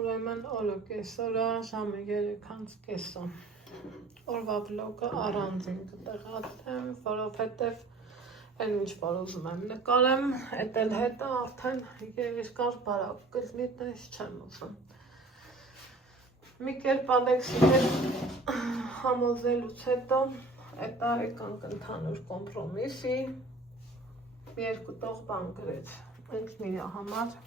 Ուրեմն օրը կեսօրը ժամը 3:30 օրվա վլոգը առանձին կտեղադրեմ, որովհետև այն ինչ որ ուզում եմ նկարեմ, էդ էլ հետը արդեն երկար բարակ կլինի, տես չեմ ուզում։ Մի կերպ Ալեքսի հետ համոզելուց հետո էտա եկանք ընդհանուր կոմպրոմիսի, երկու տող բան գրեց, ինքն իրա համար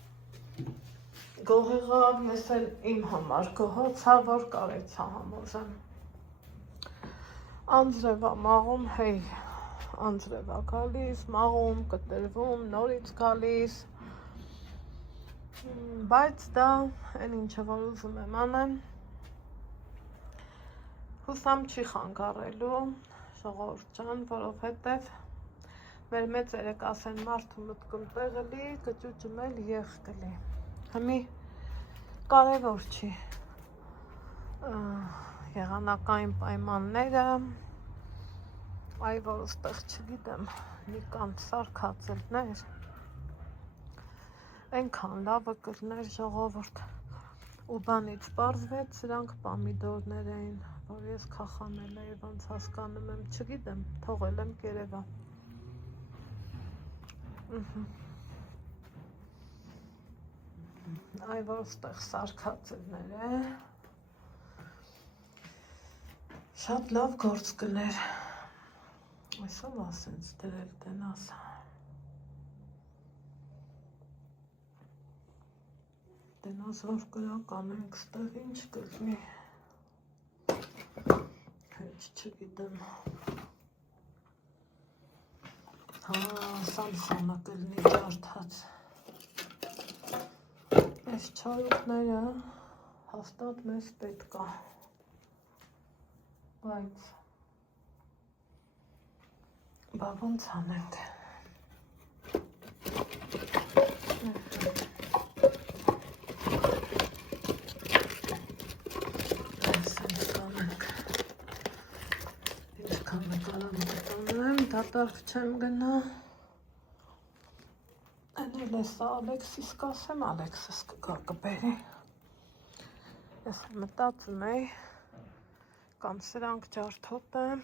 գոհեղավ, ես էլ իմ համար գոհացա, որ կարեցա համոզեմ։ Անձրևա մաղում, հեյ, անձրևա գալիս, մաղում, կտրվում, նորից գալիս, բայց դա այն ինչը որ ուզում եմ անեմ, հուսամ չի խանգարելու, ժողովուրդ ջան, որովհետև մեր մեծերը կասեն մարդու մտքում տեղը լի, կճուճում էլ եղ կլի։ Հիմի կարևոր չի եղանակային պայմանները, այ որ ուստեղ չգիտեմ, մի կան սարքածելներ, այնքան լավը կրներ ժողովուրդ, ու բանից պարզվեց սրանք պամիդորներ էին, որ ես քախանել էի, ոնց հասկանում եմ, չգիտեմ, թողել եմ կերևա։ Այ որ ուստեղ սարքածելներ է, շատ լավ գործ կներ, այսով ասենց դրել տենաս, տենաս որ կրակ անենք ստեղ ինչ կլինի, հեչ չգիտեմ, սամսամը կլինի ջարդած, այս չարուկները հաստատ մեզ պետք է, բայց բա ոնց անենք, ինչքան նկարան կտանեմ, դատարկ չեմ գնա, այն էլ էսա Ալեքսիս կասեմ, Ալեքսս կգա կբերի, ես մտածում էի, կամ սրանք ջարդոտեմ,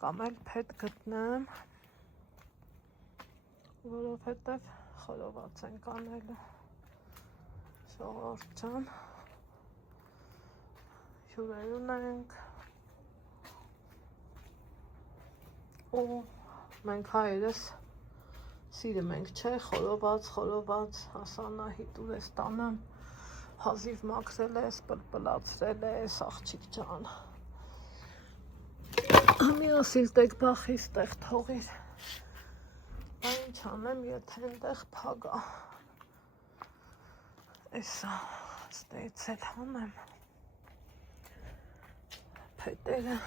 կամ էլ փետ գտնեմ, որովհետև խորոված ենք անելու, ժողովուրդ ջան, հյուրեր ունենք, ու մենք հայերս սիրում ենք, չէ, խորոված, Հասանահիտ ուր ես տանում, հազիվ մաքրել ես, պլպլացրել ես, աղջիկ ջան, մի ասիլ տեք բախի ստեղ թողիր, բա ինչ անեմ, եթե ընդեղ պագա, էսա, ստեից էլ հանեմ, փետերը,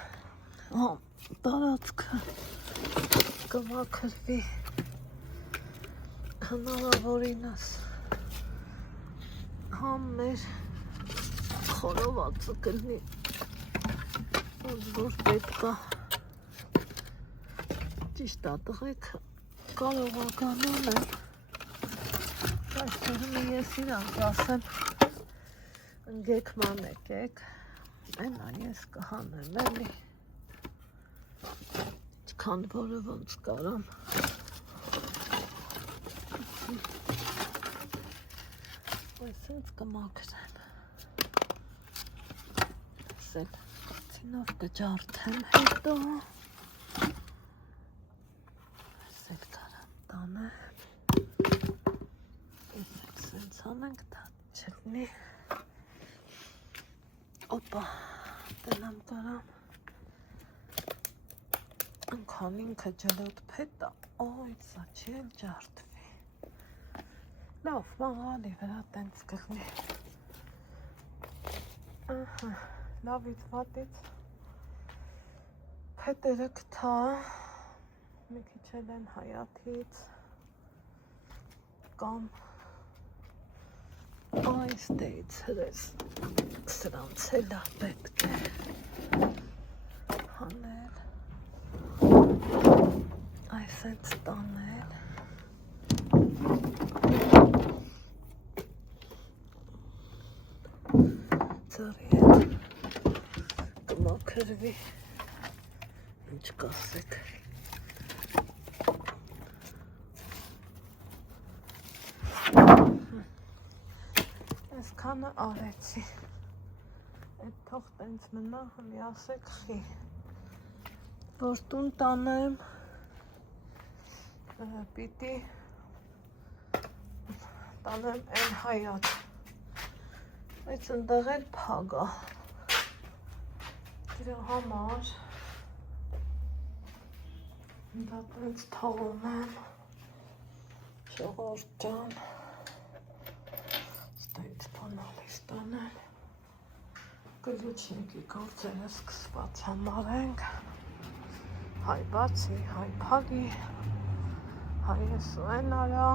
տարածքը կվաքրվի, հնարավորինս, մեր խորովածը կլնի, որ պետք է, ճիշտ է տղեքը, կարողականան եմ, բայց թողում ես իրանք ասեմ, ընգեք մանեք եք, այնա ես կհանեմ էլի, չքան որը ոնց կարամ, այսինց կմաքրեմ, ասել, ցինով կջարդեմ հետո, ասել կարամ տանեմ, սենց անենք դա չլնի, օպա, տնամ կարամ, ընքան ինքը ջլոտ փետ է, ոյ, սա չի էլ ջարդվի, լավ, մաղալի վրա տենց կլնի, լավից վատից, փետերը կթա, մի քիչ էլ են հայաթից, կամ այս դեից հրես, սրանց էլ է պետք է հանել, այսենց տանել, Ծառի հետ կմաքրվի, ինչ կասեք։ Այսքանը արեցի, այդ թող տենց մնա, հմի ասեք խի, որ տուն տանեմ, պիտի տանեմ են հայաց, այս ընդեղ էլ պագա, դրա համար դա տենց թաղում եմ, շողորդ ջան, ստայց բանալիս տանել, գլուչնիկի գործերը սկսված համարենք, հայ բացի, հայ պագի, հայես ու են արա,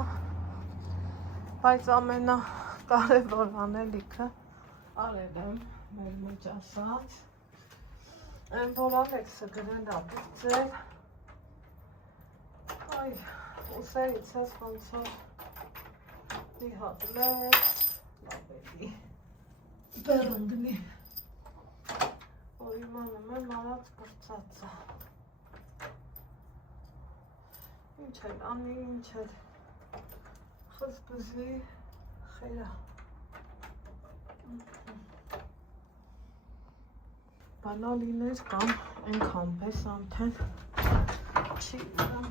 բայց ամենա կարևոր անելիքը արել եմ մեր մեջ ասած, այն որ Ալեքսը գրել ադիքցել, այ ուսերից ես ոնց որ մի հատ լեց, լավելի, բերնգնի, որ իմանում եմ արած բրծածը, ինչ էլ անի, ինչ էլ խզբզի խերա, բանալիներ կամ ենքան պես ամթեն չի իրամ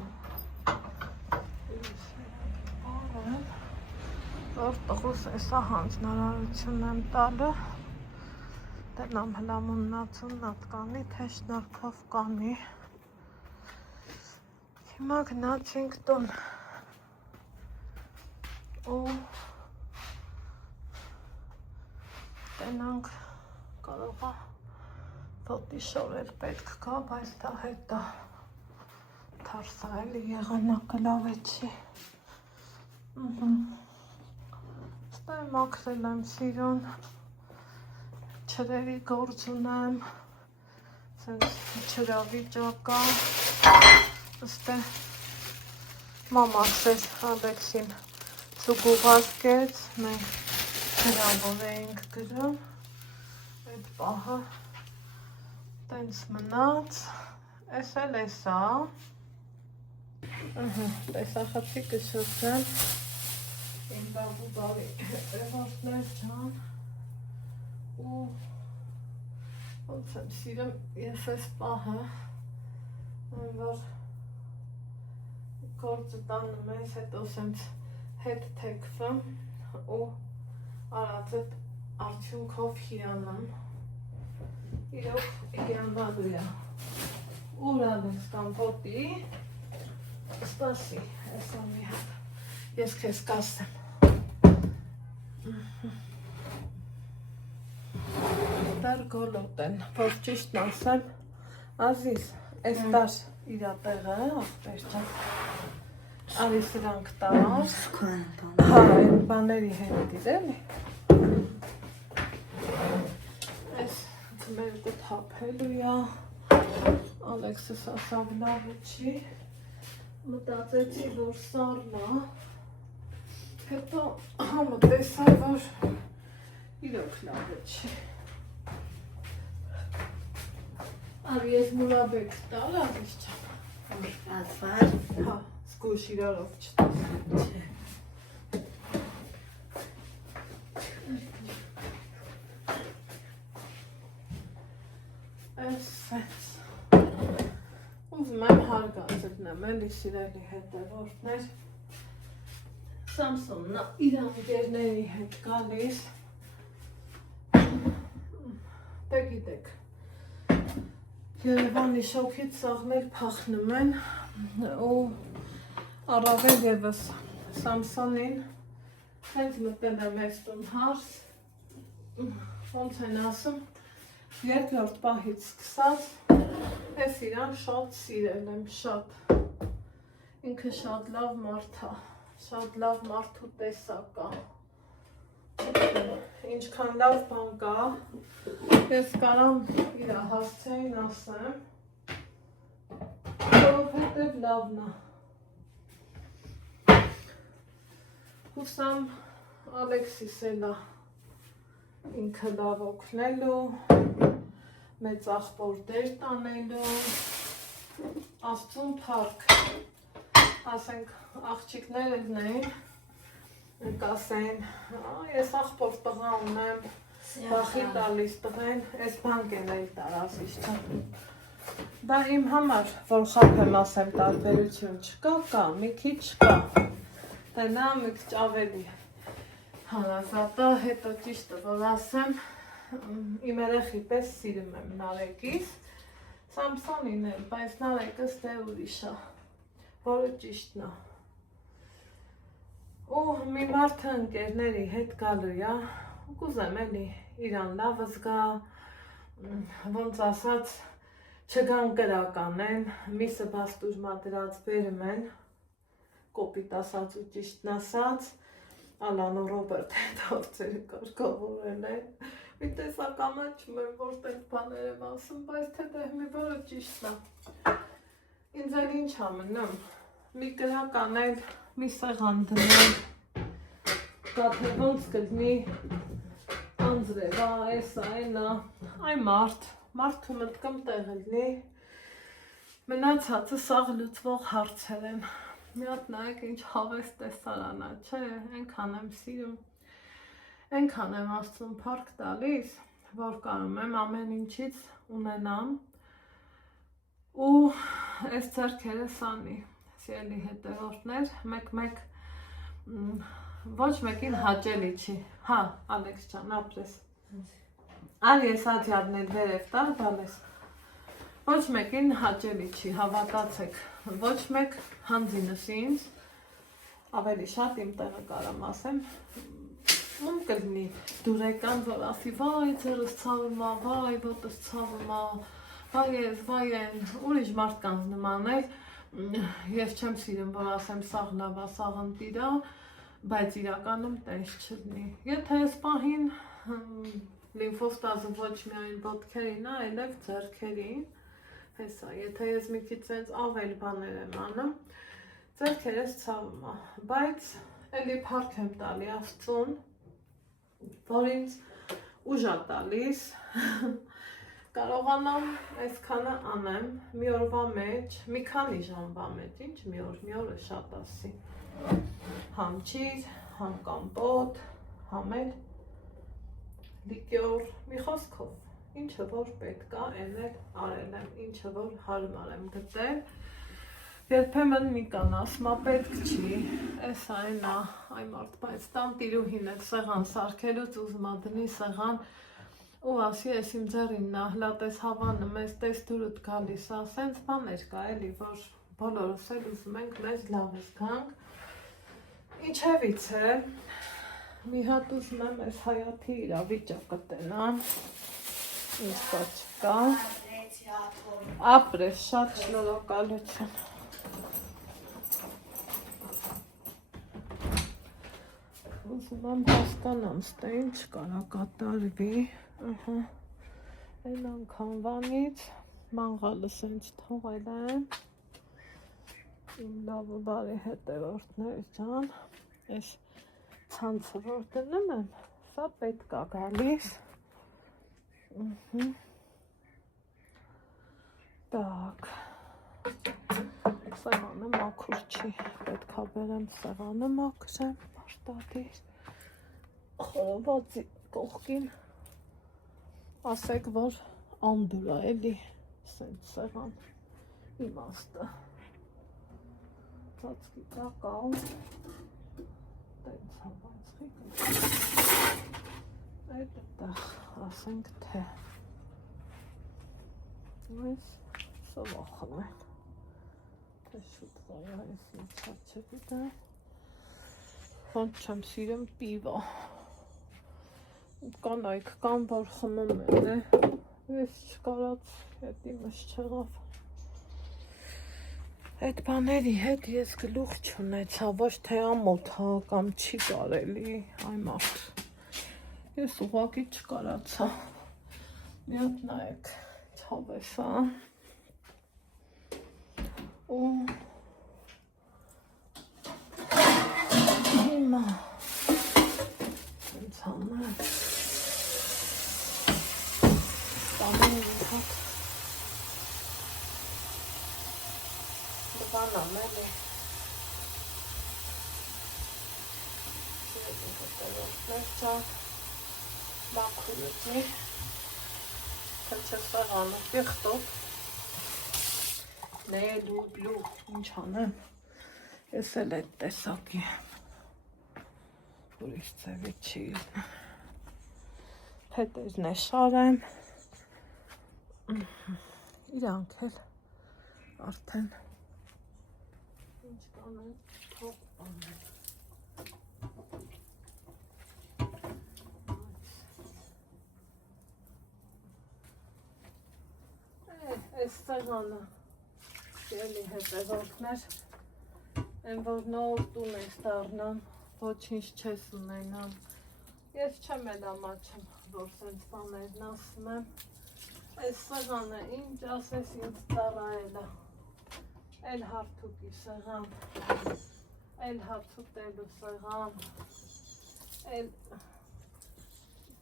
որ տղուս էսա հանձնարարություն եմ տալը դենամ հլամուննացուն նատկանի թեշնարկով կանի հիմա գնացինք տուն ու տենանք կարողա ոտի շորել պետք կա, բայց դա հետա թարսա էլի եղանակը լավ է չի ստայ մաքրել եմ սիրուն չրերի գործ ունեմ սենց չրավիճակա ստե մամաս էր Ալեքսին ծուգուղարկեց մենք չրավոր էինք գրում այդ պահը տենց մնաց, ես էլ էսա, տեսախցի կշրջեմ, իմ բաղու բարի էվորդներ ճան, ու ոնց եմ սիրեմ ես ես պահը, որ գործը տանում ես, հետո սենց հետ թեքվեմ ու արածետ արդյունքով հիանամ, իրոք իրանվալույա ուրան ես կամ ոտի ստասի էսա մի հատ ես կեզ կասեմ դար գոլոտ են որ ճիշտն ասեմ ազիզ ես դար իրա տեղը աղբեր ճան արի սրանք տար հա են բաների հետ իրելի մեր գոտ հապելույա, Ալեքսս ասավ լավը չի, մտածեցի, որ սարնա, հետո համը տեսա, որ իրոք լավը չի։ Արի ես մուրաբեք տալ, արիս չան։ Ատվար։ Հա, զգուշ իրարով չտես։ Չէ։ Ուզում եմ հարգանցնեմ էլի սիրելի հետևորդներ Սամսոնն իր ընկերների հետ գալիս դե գիտեք Երևանի շոգից սաղներ փախնում են ու առավել ևս Սամսոնին հենց մտել եմ ես տուն հարս ոնց են ասում երկրորդ պահից սկսած ես իրան շատ սիրել եմ, շատ ինքը շատ լավ մարդ է, շատ լավ մարդու տեսակ է ինչքան լավ բան կա ես կարամ իր հասցեին ասեմ որովհետև լավն է հուսամ Ալեքսիս էլ է ինքը լավ օգնելու, մեծ աղբոր դեր տանելու, Աստծուն փառք, ասենք աղջիկներն էին, կասեն, ես աղբոր տղա ունեմ, բախի տալիս տղեն, ես բանկել էի տարածիչ չա։ Դա իմ համար, որ խապ եմ ասեմ տարբերություն չկա, կա, մի քիչ կա, թե նա մի քիչ ավելի հանազատա, հետո ճիշտը որ ասեմ, իմ երեխի պես սիրում եմ Նարեկիս, Սամսոնին էլ, բայց Նարեկս դե ուրիշ է, որը ճիշտն է։ Ու մի մարդը ընկերների հետ գալու է, կուզեմ էլի իրան լավը զգա, ոնց ասած, չգան կրականեն, միսը բաստուր մադրած բերում են, կոպիտ ասած ու ճիշտն ասած, Ալանո Ռոբերտ այդ հարցերը կարգավորել են, մի տեսականաչում եմ, որ տեղ բաներ եմ ասում, բայց թե դեղ մի որը ճիշտն է։ Ինձ էլ ինչ ա մնում, մի կրական էլ, մի սեղան դնել, կա թե ոնց կլնի, անձրև, էսա, էնա, այ մարդու մտքում տեղ լնի, մնացածը սաղ լուծվող հարցեր են։ Մի հատ նայեք ինչ հավես տեսարանա, չէ, ենքան եմ սիրում, ենքան եմ Աստծուն փառք տալիս, որ կարում եմ ամեն ինչից ունենամ ու այս ձեռքերս անի, սիրելի հետևորդներ, մեկ ոչ մեկին հաճելի չի, հա, Ալեքս ջան, ապրես, ար ես հատյարն էլ վերև տար բալես, ոչ մեկին հաճելի չի, հավատացեք, ոչ մեկ հանձինս ինձ, ավելի շատ իմ տեղը կարամ ասեմ, ում կլնի դուրեկան, որ ասի, վայ, ձերս ցավում ա, վայ, ոտս ցավում ա, վայ ես, վայ են, ուրիշ մարդկանց նման էլ, ես չեմ սիրում, որ ասեմ սաղ լավ ա, սաղ ընտիր ա, բայց իրականում տես չլնի, եթե ես պահին լիմֆոստազը ոչ միայն ոտքերին ա, այլև ձեռքերին, հեսա, եթե ես մի քիչ սենց ավել բաներ եմ անում, ձեռքերս ցավում ա, բայց էլի փառք եմ տալի Աստծուն, որ ինձ ուժ ա տալիս, կարողանամ այսքանը անեմ, մի օրվա մեջ, մի քանի ժամվա մեջ, ինչ մի օրը շատ ասի, համ ճիր, համ կամպոտ, համ էլ լիկյոր, մի խոսքով, ինչը որ պետք է, են էլ արել եմ, ինչը որ հարմար եմ գտել, երբեմն մի կան ասմա պետք չի, ես այն ա, այ մարդ, բայց տան տիրուհին էլ սեղան սարքելուց ուզում ա դնի սեղան ու ասի ես իմ ձեռին նա հլատես հավանը մեզ տես դուրդ գալիս ա, սենց բաներ կա էլի, որ բոլորս էլ ուզում ենք մեզ լավ զգանք, ինչևից է, մի հատ ուզում եմ ես հայաթի իրավիճակը տենամ, ինձ կա չկա, ապրես, շատ շնորհակալություն։ Ուզում եմ հասկանամ, ստե ինչ կարա կատարվի, այն անգամվանից մանգալը սենց թողել եմ, իմ լավ ու բարի հետևորդներ ջան, այս ցանցը որ դնում եմ, սա պետք ա գալիս, Так, սեղանը մաքուր չի, պետք է բերեմ սեղանը մաքրեմ, պարտադիր, խորովածի կողքին, ասեք, որ անդուր է էլի, սենց սեղան, իմաստը, ծածկի տակավ, տենց հավանցխի, այդ տեղ, ասենք թե, այս սովախն են, թե շուտ վայա ես ինչար չգիտեմ, ոնց չեմ սիրում պիվա, կանայք կան, որ խմում են, ես չկարած, հետ իմս չեղավ, այդ բաների հետ ես գլուխ չունեցա, ոչ թե ամոթ հա, կամ չի կարելի, այ մարդ, ես ուղղակի չկարացա, մի հատ նայեք, հավես ա, ու հիմա ինձ համար Ամեն մի հատ բանամ էլի Մերճակ բակուրիցի Թրջսեղանը կեղտոտ լու ինչ անեմ ես էլ այդ տեսակի ուրիշ ձևի չի հետերն է շարեմ իրանք էլ արդեն ինչ կանեն թող անեն Այս սեղանը էլի հետևորդներ են որ նոր տուն ես դառնան ոչինչ չես ունենամ ես չեմ էլ ամաչում որ սենց բաներն ասում եմ այս սեղանը ինչ ասես ինձ ծառայել է էլ հարթուկի սեղան էլ հաց ուտելու սեղան էլ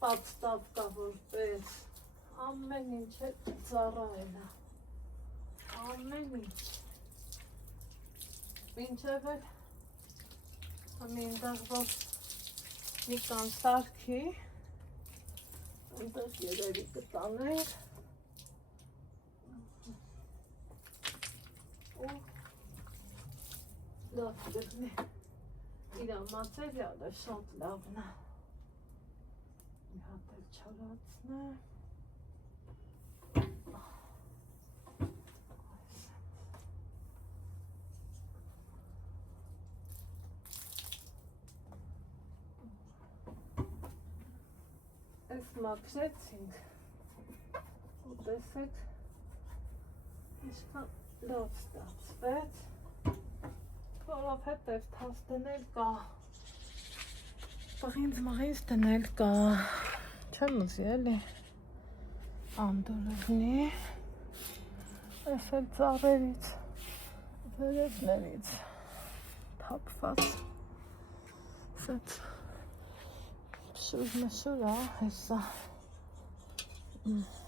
պատստավ կա որպես ամեն ինչ է ծառայել է ամեն ինչ մինչև էլ ամենտեղ որ մի կան սարքի այնտեղ երևի կտանենք ու լավ դրնի իրա մատերիալը շատ լավն է մի հատ էլ չարացնեմ Այս մաքրեցինք ու տեսեք ինչքան լավ ստացվեց որովհետև թաս դնել կա բղինձ մղինձ դնել կա չեմ ուզի էլի անդորովնի այս էլ ծառերից վերևներից թափված սենց Շուր հեսա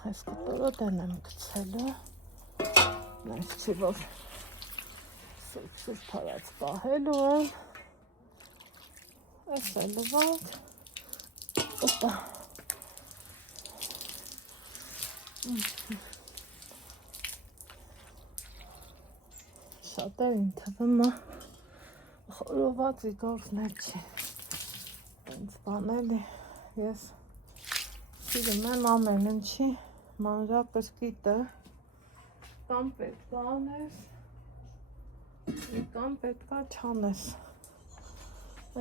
այս կտորոտ են եմ գցելու նայս չի որ սուրբ հարած պահելու են այս է լվատ կտա շատերին թվում է խորովածի գործներ չի ինձ բանելի ես սիրում եմ ամեն ինչի մանրակրկիտը կամ պետք է անես կամ պետք է չանես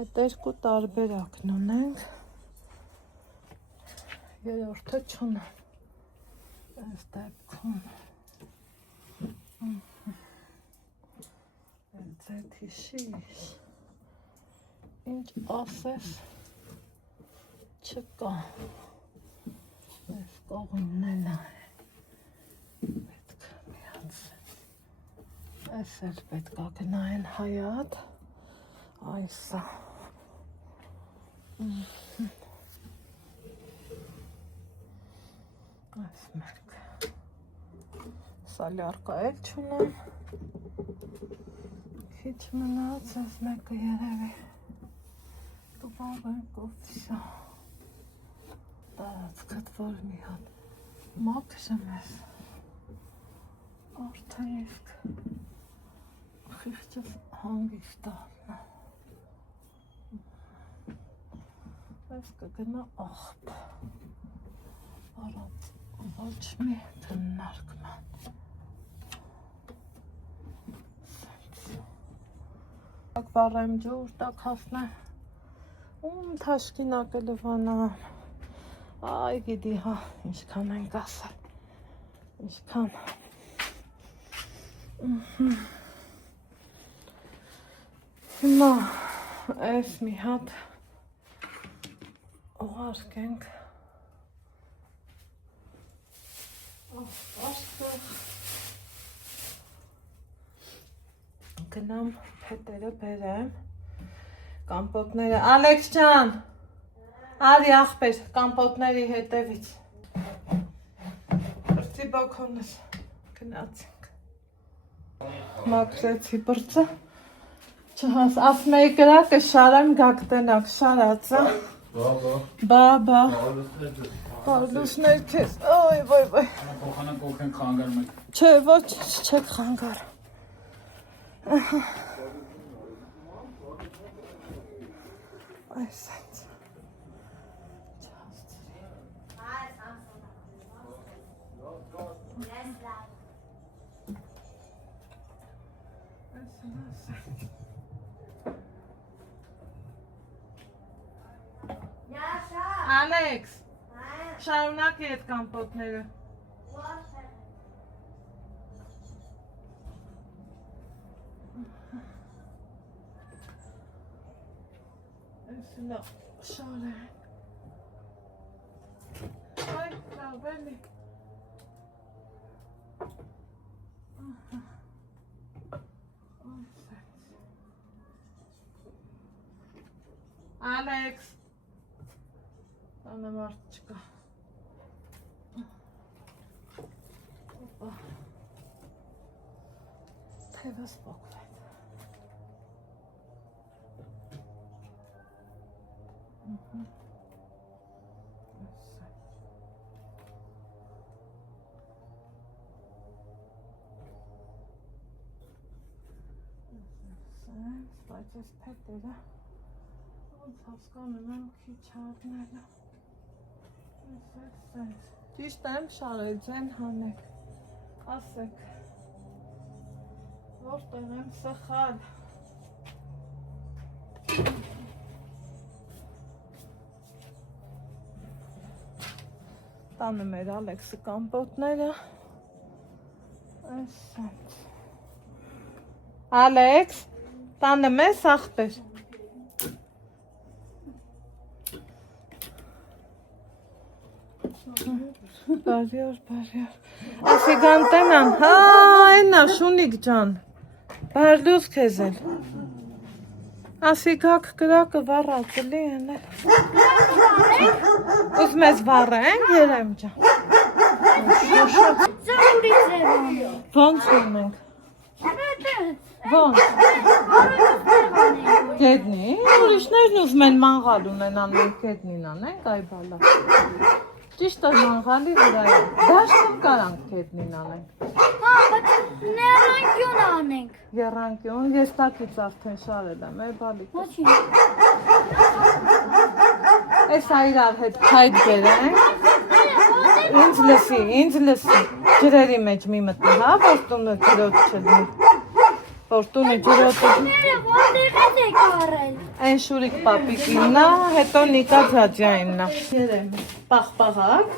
այդ երկու տարբերակն ունենք երրորդը չունեմ այս դեպքում ձեթ հիշիշ ինչ ասես չկա այս կողմն էլ է պետք է միացել այս էլ պետք է գնային հայատ այսա այս մերկ սա լյարկա էլ չունեմ քիչ մնաց այս մեկը երևի կբաղարկով վիսա տարածքդ որ մի հատ մաքրեմ ես արդեն իսկ խիղճս հանգիստ դառնա այս կգնա աղբ առանց ոչ մի քննարկման վառեմ ջուր տաքացնեմ ում թաշկինակը լվանամ այ գիտի հա ինչքան ենք ասել ինչքան հիմա այս մի հատ ուղարկենք գնամ փետերը բերեմ կամպոտները Ալեքս ջան արի ախպեր կամպոտների հետևից բակոնս գնացինք։ Մաքրեցի բրծը։ Չհաս, ասում էի կրակը շարեմ գակ տնակ, շարածը։ Բա։ Բարդուսներ քեզ, ոյ։ Փոխանակ օգեն խանգարում եք։ Չէ, ոչ, չեք խանգար։ Այս այդ։ Ալեքս, շարունակի այդ կամպոտները։ Լավ, շարենք։ Այ, լավ, էլի։ Ալեքս։ Տանը մարդ չկա։ Թևս պոկվեց։ Բայց այս փետերը ոնց հասկանում եմ քիչ առնելը։ Ճիշտ եմ շարեց են հանեք, ասեք, որտեղ եմ սխալ։ Տանը մեր Ալեքսը կամպոտները, այսանց։ Ալեքս, տանը մեզ ախպեր։ Բարյար։ Ասիգան տենան, հա, ենա, շունիկ ճան, բարդուս կեզ էլ։ Ասիգակ կրակը վառածելի են էլ։ Ուզ մեզ վառը ենք, երեմ ճան։ Զարուրի ձևան։ Ոնց ունենք։ Ոնց։ Կեդնի, ուրիշներն ուզում են մանղալ ունենան, մենք կեդնին անենք, այ բալա։ Ճիշտ է մանղալի վրա է, դաշտում կարանք կեդնին անենք։ Հա, բայց ներանկյուն անենք։ Եռանկյուն, ես տակից արդեն շարել եմ, է բալիկ։ Ոչինչ։ Ես այրար հետ քայդ բերենք, ինձ լսի, ջրերի մեջ մի մտնի, հա, որ տունը ջրոտ չլնի, որ տունը ջրոտ չլնի։ Որտեղից եք առել։ Այն շուրիկ պապիկիննա, հետո նիկա ձաջայիննա։ Երեմ, պաղպաղակ,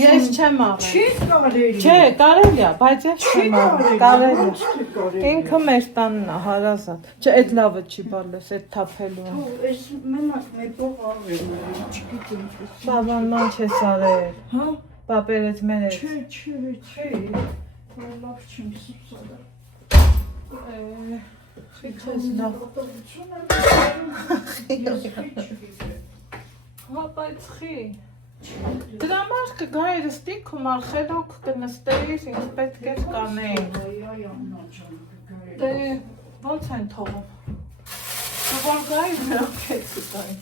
ես չեմ աղել։ Չի կարելի։ Չէ, կարելի է, բայց ես չեմ աղել, կարելի է։ Ինքը մեր տանն է, հարազատ։ Չէ, այդ լավը չի բալես, այդ թափելու են։ Այս մենակ մեր փող արել, չգիտեմ։ Բաբանման չես արել։ Հա։ Պապերից մերեց։ Չէ։ Լավ չեմ սուսալը։ Չես լավ։ Հա, բայց խի։ Դրա համար կգայր ստիքում արխելոք կնստեիր, ինձ պետք էր կանեինք։ Դե, ոնց են թողում։ Որ գայր նրանք հետ կտային։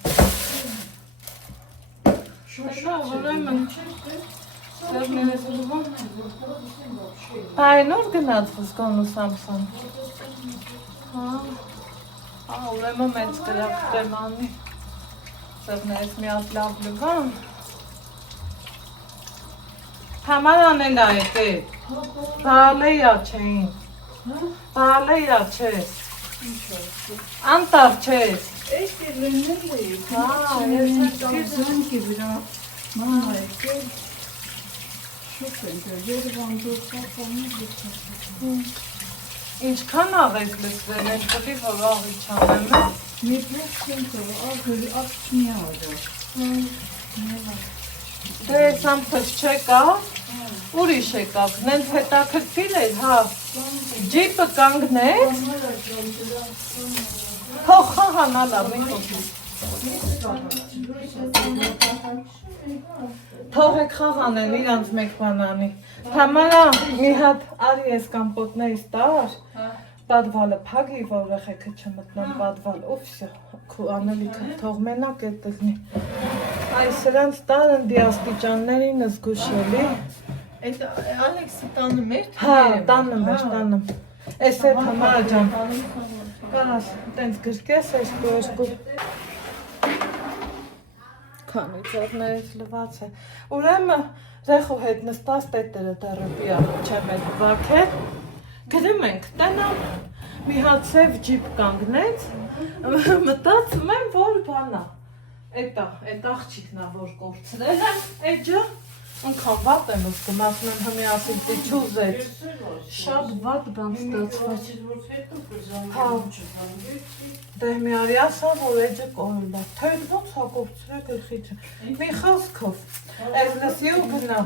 Դա ուրեմն սերներես ուզվում։ Այն օր գնաց վզգոնու Սամսոն։ Հա, ուրեմն մեծ գրավ տեմանի։ Սերներես մի հատ լավ լվան։ Համար անել այդ էդ։ Բալեյա չէին։ Բալեյա չես։ Անտար չես։ Այս դերներն էի։ Հա, ես զանգի վրա մամա եկել։ Շուտ են Երևան դուրսախոմի դուրս։ Ինչքան աղեք լսվել են տվի, որ աղի չանեմ է։ Մի փոք չենքո, աղջնի աղա։ Դե սամփս չեկա, ուրիշ եկավ, նենց հետաքրքիր էր, հա, ջիպը կանգնեց, փոխա հանալա, մի փոխի։ Թողեք խաղանեն իրանց մեկ բան անի։ Թամարա, մի հատ արի ես կամպոտներից տար։ Պատվալը փագի, որ երեխեքը չմտնան պատվալ։ Ու վсё, քո անելիքը թող մենակ է դնի։ Այս սրանց տան դիաստիճաններին զգուշելի։ Այդ Ալեքսի տանը մեր թե։ Հա, տանը մեր, տանը։ Էս է Թամարա ջան։ Կարաս, տենց գրկես այս գոշկու։ Քանի ծորներից լված է։ Ուրեմն Ռեխու հետ նստած տետերը դարապիա չեմ էլ վարքել։ Գրում ենք, տենամ մի հատ սև ջիպ կանգնեց, մտածում եմ, որ բանա։ Էտ աղջիկն ա, որ կորցրել եմ, էջը, ընքան վատ եմ ուսկում, ասում եմ հմի ասիլ տիչուզեց, շատ վատ բան ստացված։ Դե մի արի ասա, որ էջը կորել է, թե ոնց հա կորցրել գլխիջը, մի խոսքով, ես լսի ու գնա,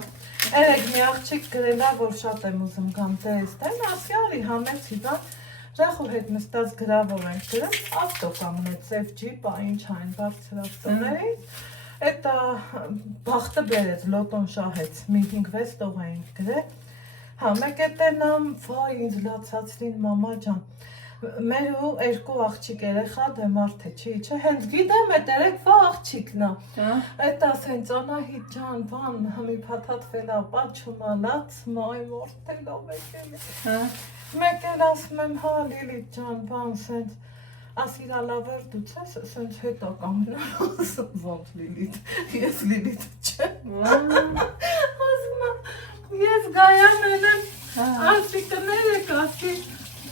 երեկ մի աղջիկ գրելա, որ շատ եմ ուզում գամ դեզ, դեմ ասի արի համեցի դա, Ռեխու հետ նստած գրավոր ենք գրում, ավտո կամնեց, սև ջիպա, ինչ այն բարձր ավտոներից, էտա բախտը բերեց, լոտոն շահեց, մի 5-6 տող էինք գրել, հա, մեկ էտենամ, վայ, ինձ լացացրին մամա ջան, մեր ու երկու աղջիկ երեխա դե մարդ է, չի, հենց գիտեմ էտ երեկվա աղջիկն ա, էտ ասենց Անահիտ ջան, բան, հմի փաթաթվել ա, պաչում ա, լացում ա, այ մորթելով եկել Մեկ էլ ասում եմ, հա, Լիլիթ ջան, բան, սենց, ասիրա լավեր դուցես, սենց հետա կամնար, ասում ոնց Լիլիթ, ես Լիլիթ չեմ, ասում ես Գայանն եմ, ասի կներեք, ասի,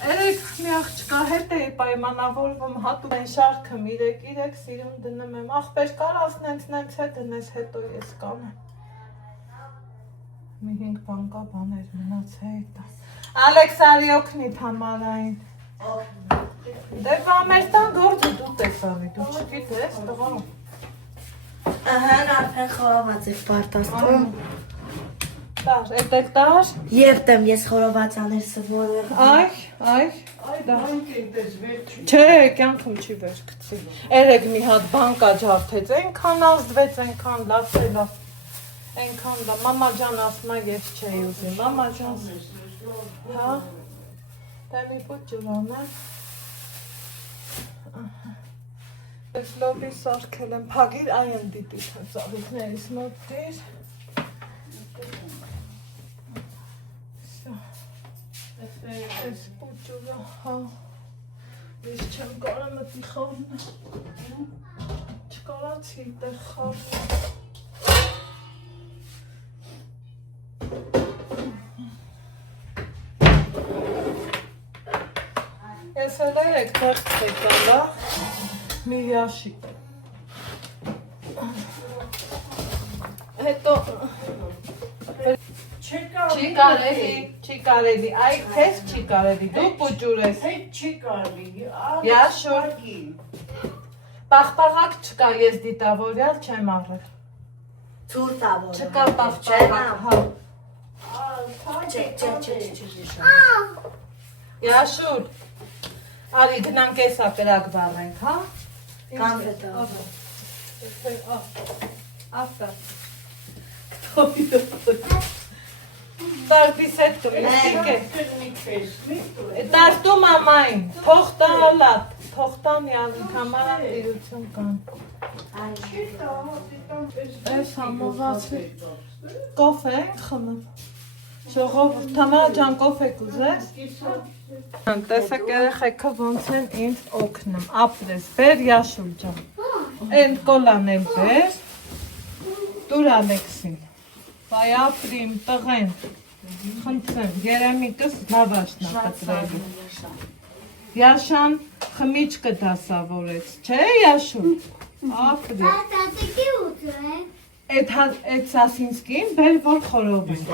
երեք մի աղջկա հետ էի պայմանավորվում, հատում են շարքը, իրեք, սիրում դնում եմ, աղբեր կարաս նենց հետ դնես, հետո ես կանեմ, մի 5 բանկա բաներ մնաց հետա, Ալեքս արի օգնի Թամարային, դե բա մեր տան գործը դու տեսանի, դու չգիտես, տղա Ահան արդեն խորոված եք պարտաստում Տար, էտեք տար Եվտեմ ես խորովածաներ սվորել Այ, չէ, կյանքում չի վեր կծի Երեկ մի հատ բանկա ջարդեց, ենքան ազդվեց, ենքան լավ է լավ Ենքան լավ, մամա ջան ասմա ես չէի ուզի, մամա ջան Հա, դա մի պոտ ջրան է Ես լոբի սարքել եմ, պագիր այն դիտի ծաղիքներիս մոտ դիր Ես պոտ ջուրը, հա Ես չեմ կարա մտի խավնը Չկարացի տեղ խավնը Ես էլ երեք դեղտ տեկալա, մի յաշիկ Հետո Չի կարելի, այ քեզ չի կարելի, դու պուջուր ես չի կարելի, Յաշուր Պաղպաղակ չկա, ես դիտավորյալ չեմ առել Ցուրտ ավոր Չկա պաղպաղակ, հա Յաշուր Արի գնանք էսա կրակ բառենք, հա? Կամ հետո Ավտա Տարբիս հետ կմիստիկ է Տարտու մամային, թող տալատ, թող տանյալ, կամարան դիրություն կան Ես համողացի Կոֆե ենք խմում Շողով, Թամարա ջան կոֆե կուզես Տեսեք երեխեքը ոնց են ինձ օգնում, ապրես, բեր Յաշուր ջան, են կոլան էլ բեր, տուր Ալեքսին, բայ ապրիմ, տղեն, խնդրեմ, երեմիկս լավաշն ա կտրելու, Յաշան խմիչքը դասավորեց, չէ Յաշուր, ապրի, Էդ սասինսկին բեր որ խորովում,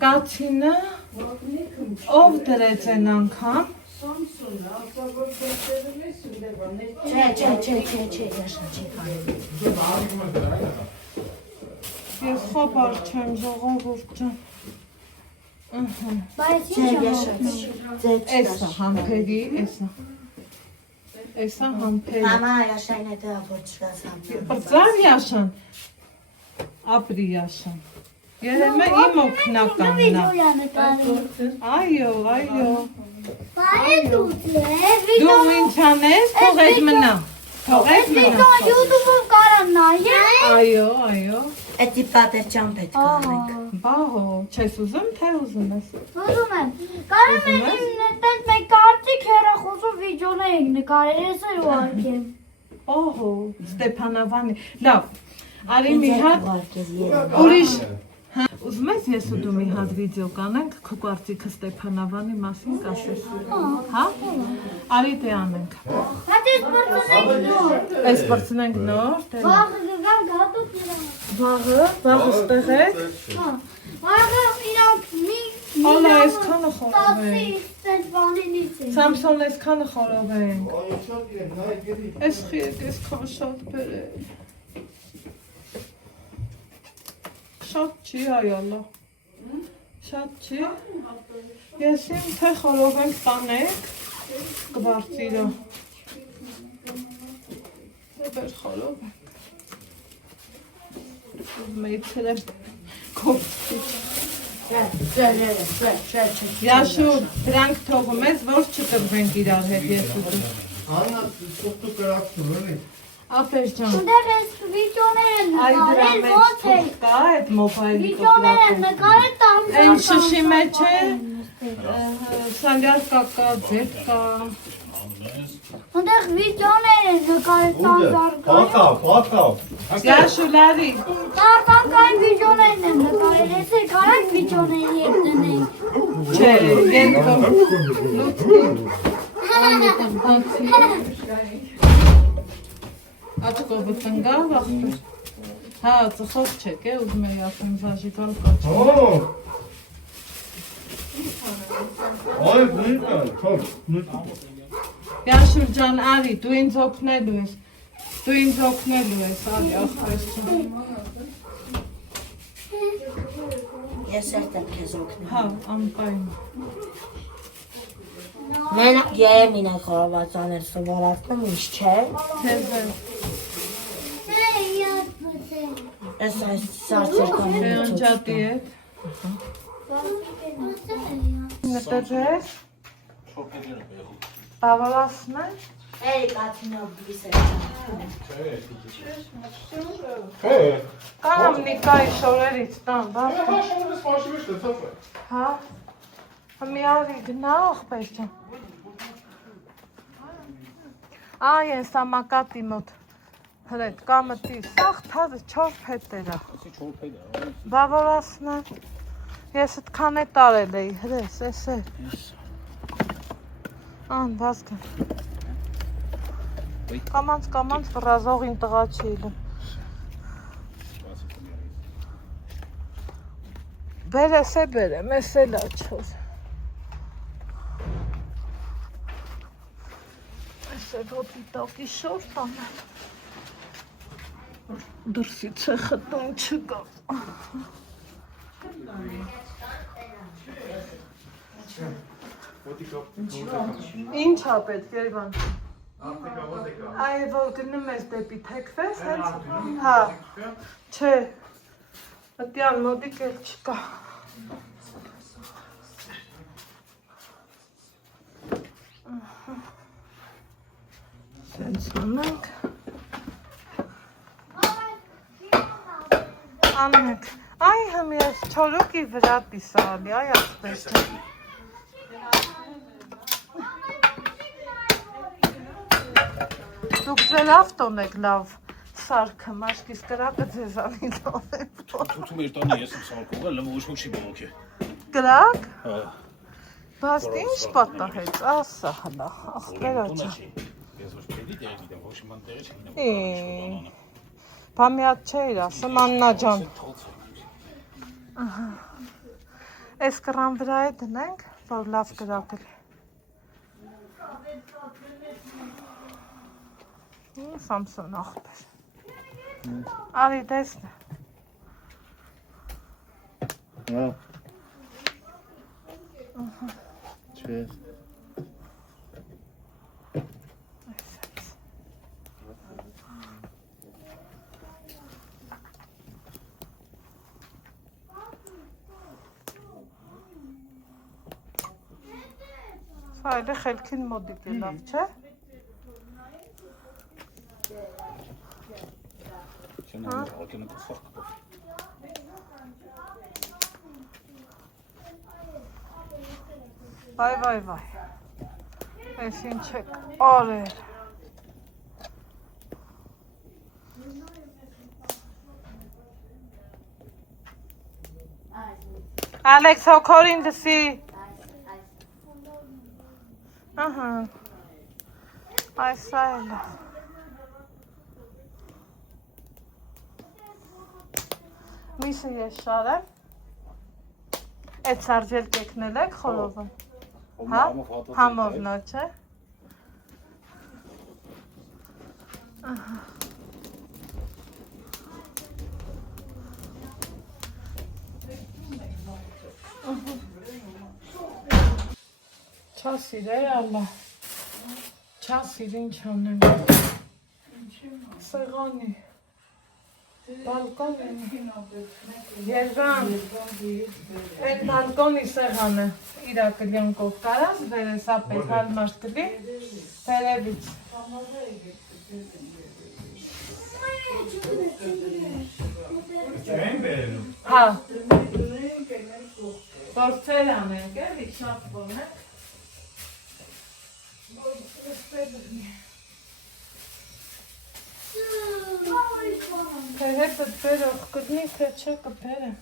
կացինը, ով դրեց են անգամ, Չէ, Յաշան չի կարելի Ես խոբար չեմ ժողովուրդ ջան, Չէ, Յաշան Էսա համպերի, Էսա համպերի Մամա Յաշան հետո ավոր չկաս համպերի Բծար Յաշան, ապրիաշան։ Երեմը իմ օգնականն է։ Այո, այո։ Դու ինչ անես, թող այդ մնա։ Թող այդ մնա։ YouTube-ով կարան նայել։ Այո, այո։ Էդի պատերջան պետք է անենք։ Բահո, չես ուզում, թե ուզում ես։ Ուզում եմ։ Կարամ եմ տենց մեկ կարծիք հեռախոսով վիդեոներ ենք նկարել, ես էլ ուղարկեմ։ Օհո, Ստեփանավանի։ Լավ, արի մի հատ ուրիշ։ Ուզում ես ես ու դու մի հատ վիդեո կանենք, քո կարծիքը Ստեփանավանի մասին կասես։ Հա? Արի դե անենք։ Հատ ես բրծնենք նոր։ Այս բրցնենք նոր, դե։ Վաղը գան գատուկ իրան։ Վաղը ստեղ է։ Վաղը իրանք մի Ալա, այսքանը խորով տասի են։ տենց բանինից են։ Սամսոն այսքանը խորով են։ Այս խիեք այսքան շատ բերել։ Շատ չի այալա։ Շատ չի։ Ես իմ թե խորով ենք տանեք, կբարձիրա։ Բեր խորով ենք։ Մեյցել եմ կոպտիչ։ Yաշուր, դրանք թողում ես, որ չկրվենք իրար հետ ես ու դու։ Անա, սուխտու կրակցում, էլի։ Ապեր ջան, Ունդեղ ես վիդեոներ են այ դրա նկարել, մեջ ոնց է։ թող կա այդ մոբայլի Վիդեոներ են կոպրակը։ նկարել տան։ Այն շշի մեջ է, սալյարկա կա, ձետ կա։ Ունդեղ վիդեոներ են նկարել տան զարգան։ Պատավ։ Yաշուլարի, Տան վիդեոներն են նկարել, ես էլ կարանք վիդեոների հետ դնենք։ չէ, երկում։ Ատկովը տնգա, վախտր։ Հա, ծխով չեք է, ուզում էի ասեմ զաժիկալ կաչ։ Այ, նույնը, թող, նույնը։ Yաշուր ջան, արի, դու ինձ օգնելու ես։ Դու ինձ օգնելու ես, արի, ախպես ջան։ Ես երդ եմ քեզ օգնում։ Հա, անպայն։ Մենակ երեմ ինակ խորովածաներ սովորացնում, ինչ չէ։ Թեզ է, Ես այս սարցերքաները անջատի հետ։ Նտեզ ես, բավարասն է։ Էրի կաթինով բիս է։ Կանամ նիկայի շորերից տան, բավ։ Հա, մի արի գնա աղբեր ջան։ Այ են սամակատի մոտ։ Հրետ, կամտի, սաղ թազը չոր պետերա։ Բավարասն է։ Ես ըտքան է տարել էի, հրես, ես է։ Ան, բազգն։ Կամանց վրազողին տղա չի իլում։ Բեր ես է բերեմ, ես էլ աչոր։ Ես է ոտի տակի շոր տանել։ Դրսի ցեխը տուն չկա։ Ինչ ա պետք Երևան։ Այ որ գնում ես դեպի թեքվես, հենց։ Հա։ Չէ։ Ատյան մոդիկ էլ չկա։ Սենց անենք։ Անենք։ Այ հմ ես չորուկի վրա պիսալի, այ ասպես է։ Դուք ձեր ավտոն եք լավ սարքը, մաշկիս կրակը ձեզանի լավ է։ Թութում էր տանի ես եմ սարկողը, լավ ոչ ոք չի բողոք է։ Կրակ։ Հա։ Բայց ինչ պատահեց, ասա հլա, ախպերա ջան։ Ես ոչ պետք է դիտեմ, ոչ իման տեղի չգնամ։ Բամիատ չէ իրա, Սմաննա ջան։ Այս կռան վրա է դնենք, որ լավ կրակել։ Սամսոն ախպեր։ Արի դեսն է։ Հա։ Չէ։ Սա խելքին մոդիկ է լավ, չէ։ Չնայ հոգին կսող կտով։ Վայ։ Ես ինչ եք արել։ Alex, according to see. I saw it. Միսը ես շարեմ, այդ սարջել կեքնել եք խորովը, հա, համովնո չէ, չասիր է ալա, չասիր ինչ անեմ, սեղանի, բալկոնի, երվան, այդ բալկոնի սեղանը իրա կլյոնքով կարաս, վերես ապետ հալմաշ կլի, վերևից։ Հա, որցեր անենք էլի, շատ բոնեք։ Թե հետըտ բերող կդնի, թե չէ կբերեմ։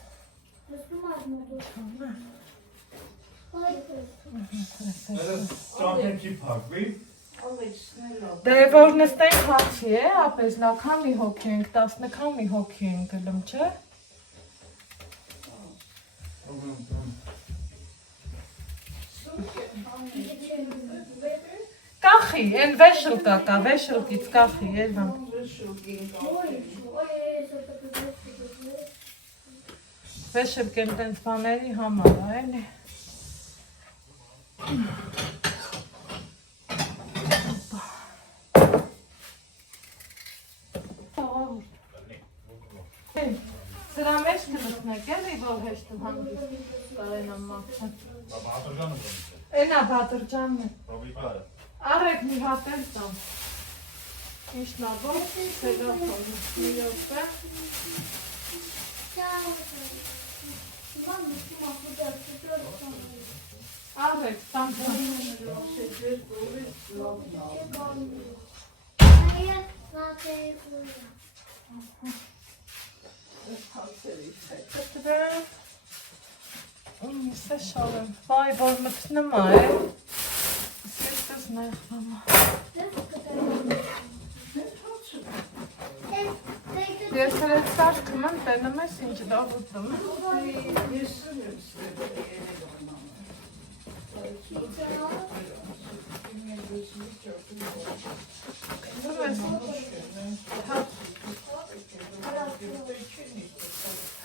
Ստրատեգի փակվի։ Դե որ նստենք հացի է, ապես նա քանի հոգի ենք, 10 քանի հոգի ենք գլում, չէ։ Կախի, են վեշլ կա, վեշլկից կախի, երվան։ Վեշլ կեն տենց բաների համար, էլի։ Սրա մեջ կլտնեք էլի, որ հեշտում հանգիստ կարենամ մաղթան։ Էնա բատրջանն է։ Արեք մի հատել տամ։ Իշնավոր, տելոֆոն, մի րոպե։ Արեք, տամ Իսե շարեմ, վայ, որ մտնում է, սիրտս նեղվում է։ Ես հրետ սարքում եմ, տենում ես ինչ լավ ուտում։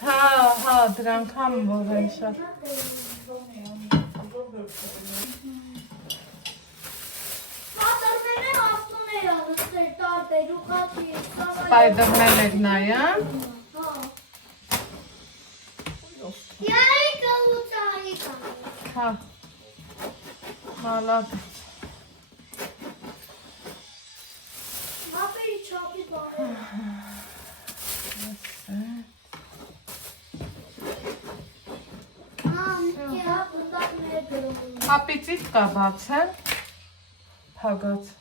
Հա, դրանք համ որ են շատ։ Մատարները ասուներ անստեր տարբեր ու խատի։ Սպայդերմեններ նայան։ Յարիկը ու ծարիկը։ Հա, մալադից։ Մապերի չապի բաղը։ Հապիցից կա բացեն, հագած։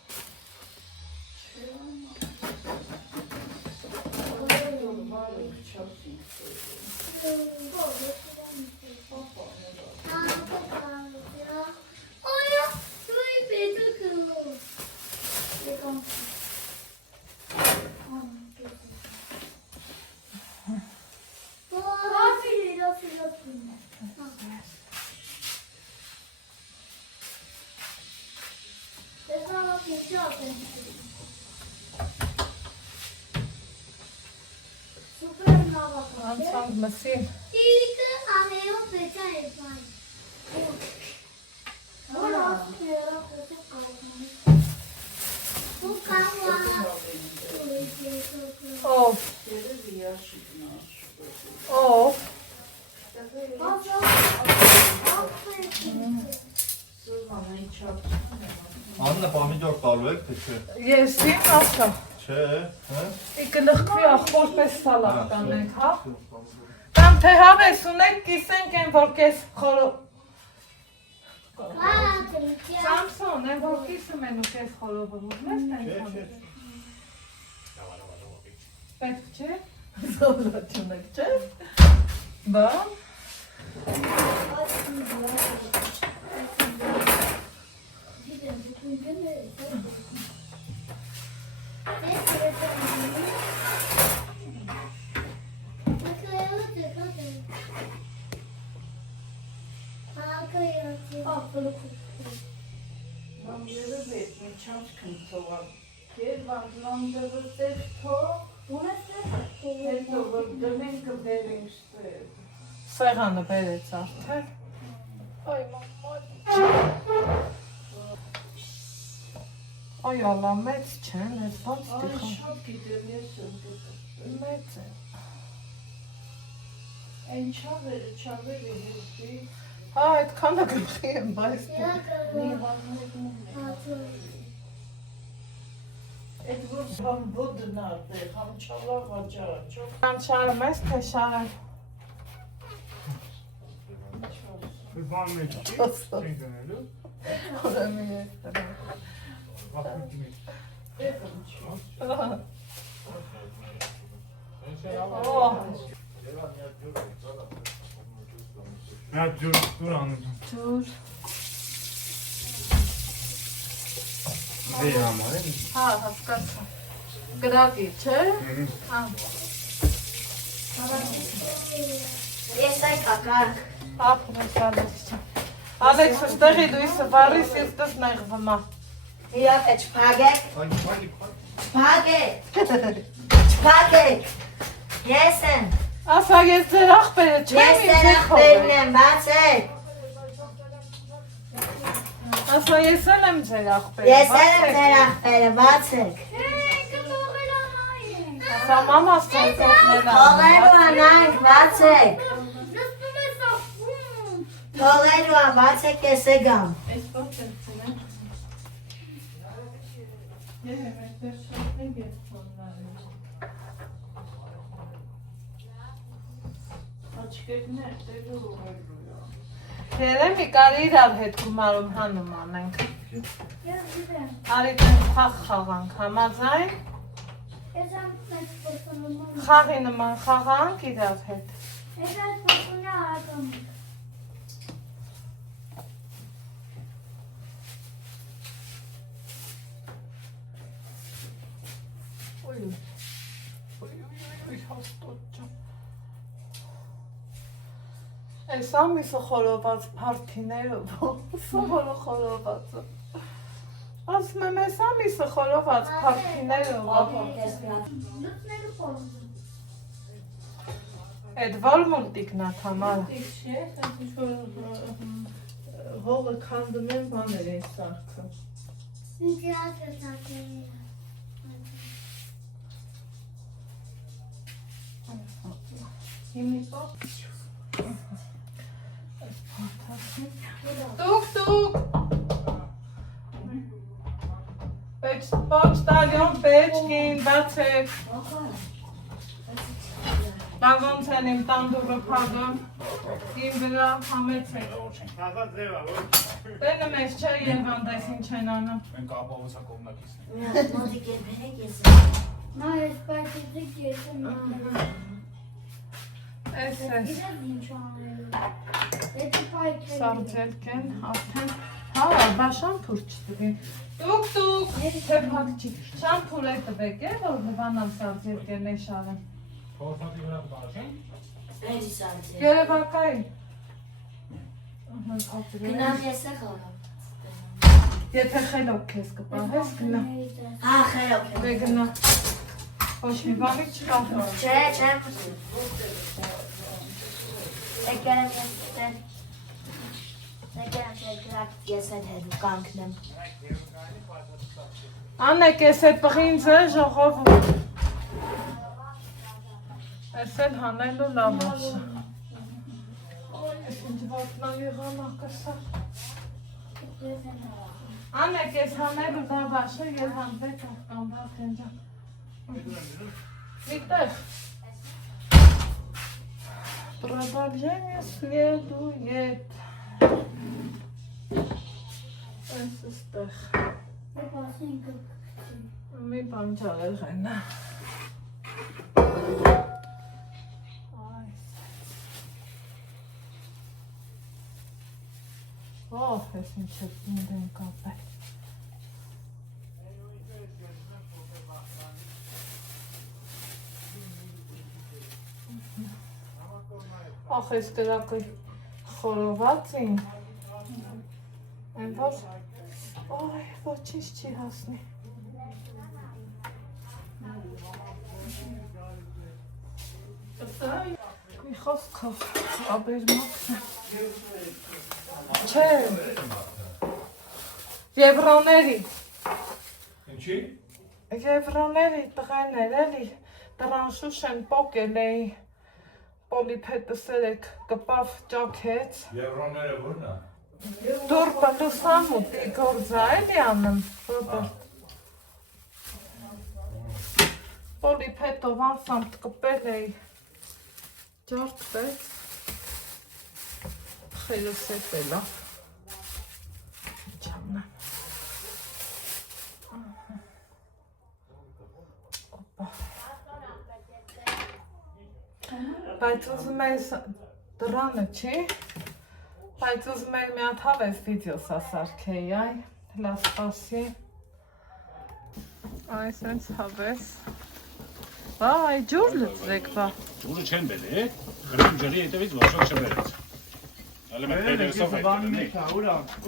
Անցանք մսին։ Իրիկը աղեով պետա է բայն։ Որ ասում երա խոսում կարողանում։ Ու կանվա։ Ով։ Ով։ Աննա պամիդոր տալու եք, թե չէ։ Ես իմ ասա։ Չէ, հա։ Իգլխվի ախորպես սալատ կանենք, հա։ Կամ թե հավես ունենք կիսենք են, որ կես խորով։ Սամսոն, են որ կիսում են ու կես խորովը ուզնես նենք Չէ։ Պետք չէ։ Զոլատ չունեք, չէ։ Բա։ Սեղանը բերեց արդեն։ Այ մամա։ Այ ալա մեծ չեն, ես ոնց դիխան։ Շատ գիտեմ, ես եմ գիտեմ։ Մեծ է։ Այն չավերը հեսի։ Հա, այդքանը գլխի եմ, բայց Այդ որ բան ոդն արտեղ, համ չալավ աջարա, չով։ Ան շարում ես, թե շարեմ։ Բան մեջ չի գնելու։ Ուրեմն ես դրա։ Նա ջուր անում։ Ջուր։ Դե համար է։ Հա, հասկացա։ Գրագի, չէ։ Հա։ Ես այ կակակ։ Ապրես Ալեքսը։ Ալեքսը ստեղի դու իսը վարի սիրտս նեղվում է։ Իրակ է չփագեք։ Չփագեք։ Չփագեք։ Ես եմ։ Ասա ես ձեր աղբերը չեմ Ես ձեր աղբերն եմ, բացեք։ Ասա ես էլ եմ ձեր աղբերը։ Ես եմ ձեր աղբերը, բացեք։ Ասա մամաս ձեր կողմելա։ Թողելու անանք, բացեք։ Թողելու ան, բացեք ես է գամ։ Այս ո՞ց եմ ծնեմ։ Ես այդպես շոթենք ես ծոննարել։ Աչկերն է, տելու ուղերու։ Երեմի կարի իրար հետ գումարում հանում անենք։ Արի տեն խաղ խաղանք, համաձայն։ Խաղի նման խաղանք իրար հետ։ Այս ամիսը խորոված պարթիներով, սովորը խորովածը։ Ասում եմ, այս ամիսը խորոված պարթիներով։ Էդ որ մուլտիկն է թամարը։ Հողը քանդում են բաներ են սարքը։ Տուկ, պոչտալյոն պեչկին, բացեք, բաղոնց են իմ տանդուրը պագոն, իմ վրա համեցեք, բենը մեզ չէ երվանդայս ինչ են անում, Մենք ապահոսա կողմնակիցն ենք։ Մոտիկ է բերեք ես եմ։ Նա ես պայթիցիկ ես եմ անում։ ես, Իրավ ինչ անելու։ Եթե պայթել սարձելք են, արդեն, հա, բա շամպուր չտվին, տուկ, թե պակ չի, շամպուր է տվեք է, որ լվանալ սարձելք են է շարեն, Փողոցի վրա բաժին։ Էլի սարցե։ երևակային, Գնամ ես է խորը։ եթե խելոք կեզ կպահես, գնա, Հա, խերոք եմ։ դե գնա, ոչ մի բանի չկա, Չէ, չեմ։ Եկերեմ ես տեն։ Եկերեմ չեքրակ ես են հետու կանքնեմ։ անեք ես է պղինձ է ժողովում, ես էլ հանելու լավ ասա, ես ինձ վատնան եղանակ ասա, Anne, kes hanelu da başa gel hamle kan bakınca. Bitti. Продолжение следует. Mi pançalar kayna. Oh, esin çöpünden kapı. Ախ, այս կրակը խորոված էին, են որ, այ, ոչինչ չի հասնի։ Մի խոսքով, աբերմոքն չէ, եվրոների, Ինչի։ եվրոների տղեներ էլի, տրանշուշ են պոկել էի, Պոլիփետը սերեք կպավ ճոքեց։ Եվրոները ո՞րն է։ Դուր պլուսամուտի գործա էլի անում, Ռոբերտ։ Պոլիփետով անսամտ կպել էի, ջարդվեց, խելս էտելա։ Չամնա։ Բայց ուզում ես դրանը չի, բայց ուզում ես մի հատ հավես վիդեո սասարքեի, այ, լա սպասի, այ սենց հավես, այ ջուր լծրեք բա, Ջուրը չեն բերե, գրում ջրի հետևից ոչինչ չբերեց։ Հələ մենք հետևսով ենք։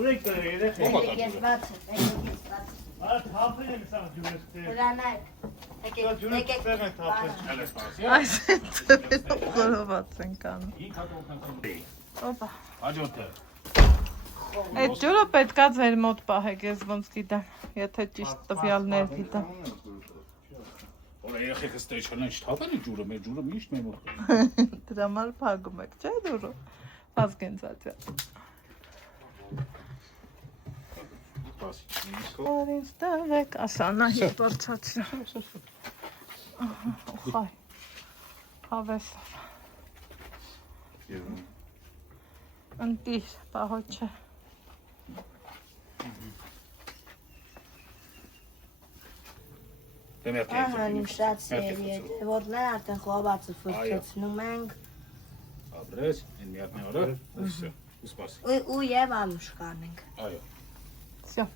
Ուր եք դրել երեխեք։ Եկեք բաց, եկեք բաց։ Այդ թափել եմ սա ջուրստե։ Հրանայք, եկեք Ջուրստե թափել։ Հələ սպասի։ այ սենց խորոված ենք անում, 5 հատ օգնական։ օպա, Հաջորդը։ այդ ջուրը պետքա ձեր մոտ պահեք, ես ոնց գիտեմ, եթե ճիշտ տվյալներ գիտեմ, Որ երեխեքը ստե չանեն չթափեն ջուրը, մեր ջուրը միշտ մեր մոտ է։ դրա մալ պագում եք, չէ դուրը, վազգենցացյա։ Որինց տվեք, ասանա հետ բարձացրը, ուխայ, հավեսով, ընտիր, պահոտ չէ, Ահան իմ շատ սերի է, ոտներ արդեն խոհվածը ֆրկեցնում ենք Ապրես, այն մի հատ նորը, ու սպասի։ ու և անուշ կանենք Այո։ սյա,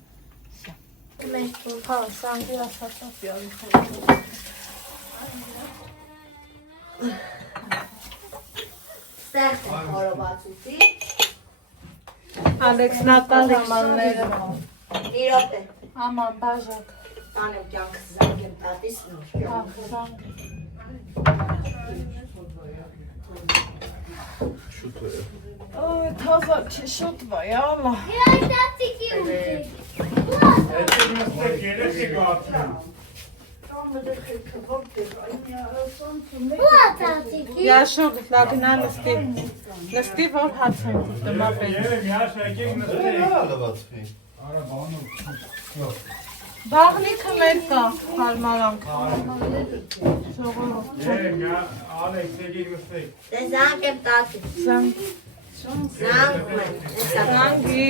Մենք հա, սանգի ասացա պյալի խորոտ, ստեղծ ենք խորովածուտի Ալեքս նատալ համանները, իրոտ է աման բաժակ, տանեմ կյանքը զանգ եմ տատիս նոր հա, զանգ, Ой, թազա չի շուտվա, յալա, Այդ ջուրստե երեխեք ացնա։ Яшур, լագնա նստի, որ հաց են կուտում ապել, Երեք միաշ եկեք նստեք։ Լվացվի։ Արա բանու։ բաղնիքը մեր կա, հարմարանք, Երեք միա Ալեքս եկեք նստեք։ Դե զանգ եմ տատիս զանգ, Զանգ եմ զանգի,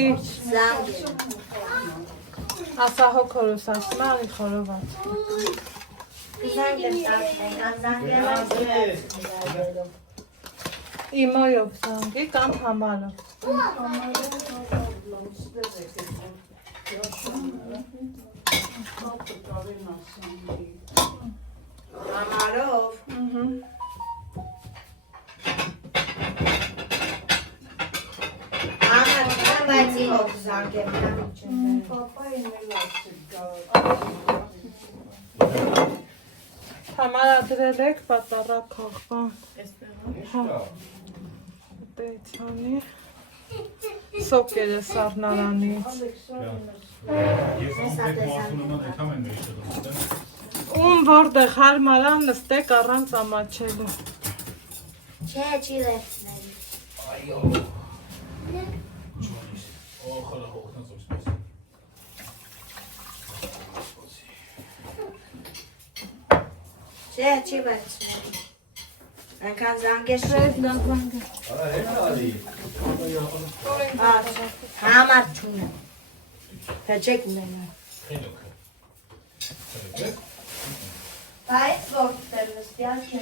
ասա հոքորոս ասմա, ալի խորոված, Զանգ եմ տատիս Զանգ եմ իմոյով զանգի կամ համալով, Համարով բայց իմով զանգ եմ Համարա դրել եք, պատառակ հողբան, տեյցանի, սոկերը սարնարանից, Ես ամբողջ մասունումը դեկամ եմ մեջտեղում։ ում որտեղ հարմարան նստեք առանց ամաչելու, Չէ, չի լեցնելի Այո։ Ո, խելա հողնած ոսպես։ Չէ, չի վերցնել։ Այնքան զանգեր Զանգը։ Արա հետ արի։ համար չունեմ։ Հեչեք ունենա։ Բայց որտեղ նստյալ չէ։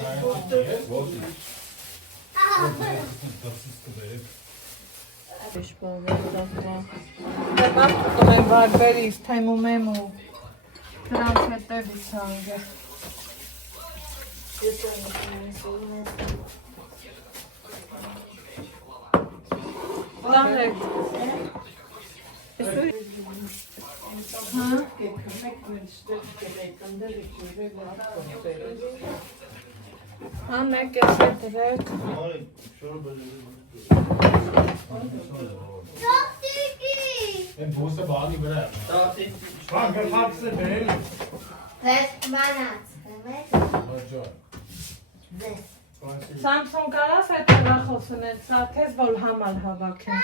Մամտում են բարբերից, թեմում եմ ու դրանց հետևից հանգը։ Լավեք։ Անեք ես հետևեք։ Են բոսը բանի վրա։ Բան գլխացը բերել։ Պես մանած։ Սամսոն կարաս հետ նախոսնել, սա քեզ որ համար հավաքեմ։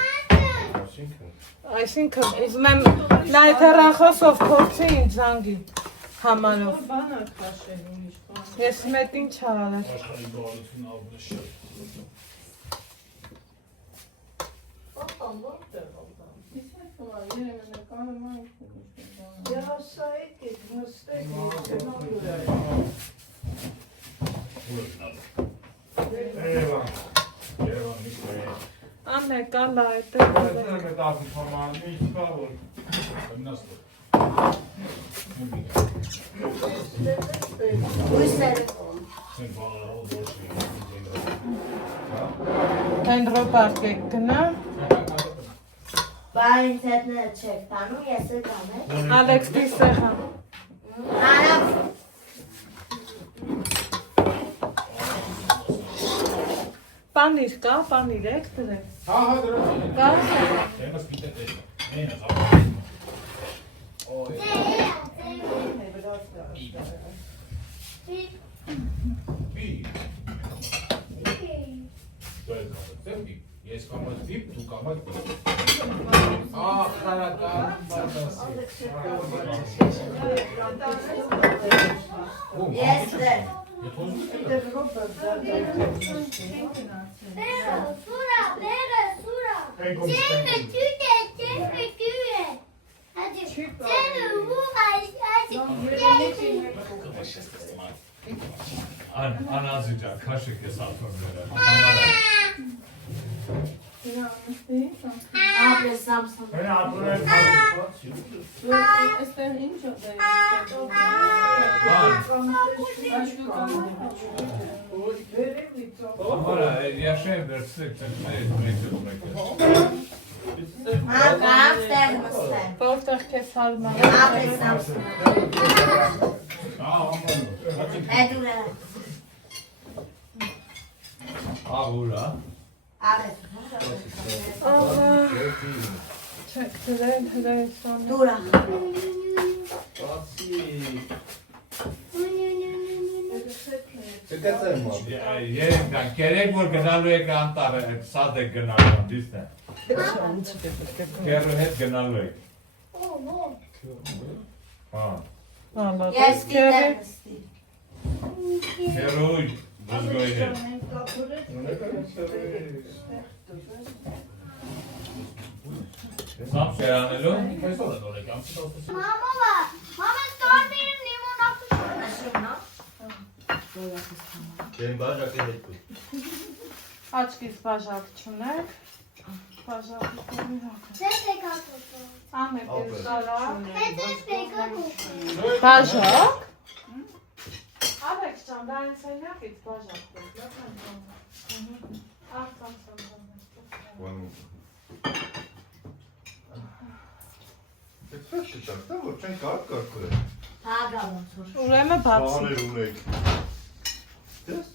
Այսինքն ուզում եմ նայ հեռախոսով փորձի ինձ զանգի համարով։ Բանը քաշել ուրիշ բան։ Ես մետ ինչ արել։ Աշխարհի գոհություն ավդաշ։ Երասայիկ եք նստեք Երևան։ Երևան միշտ Անե կալա այդ։ Այստեղ մտածում փոման, ինչ կա որ։ Գնացել։ Ույսեր։ Sen bana oldu şey. Այն ռոպարկ եք գնա։ Բա ինձ հետները չեք տանում, ես էլ կանեմ։ Ալեքս դիսեղան։ Արավ։ Պանիր կա, պանիր եք դրեք։ Ha ha dur. Կա։ Sen nasıl bitti? Neyine Oy. Bir. Böyle kaldı. Sen bir. Yes kamat bir, tu kamat bir. Ah, karakan. Ես դեր։ Anazıca kaşık hesapları. Ապրես Սամսոն։ Հեն ապրել եմ։ Այստեղ ինչ է։ Amara yaşayın versek tekmeyi etmek. Ակավ տեղ մստեմ։ Որտեղ քեզ հարմար է։ Ապրես Սամսոն։ Էդուրը։ Ahura. Ապրես։ Ահա։ Չեք դրել հրայսան։ Դուրա։ Yeniden gerek var genel olarak antar sade genel olarak bizde. Gerek hep genel olarak. Ha. Ալա։ Ես գիտեմ նստի։ Gerek düzgün. Sam seyanelo. Մամա, մամա կարմիրը լիմոնափ։ Benim bacak edettim. Աչքից բաժակ չունեք։ Բաժակը կորակ։ Դες եկածո։ Ամեկ է սարա։ Դες եկածո։ Բաժակ։ Ալեքս ջան, դա այն սենյակից բաժակ է։ Ահա Etmez sıcakta bu. Sen kalk kalk. Հագա ոնց որ։ Ուրեմն բացի։ Bağır unek. Des?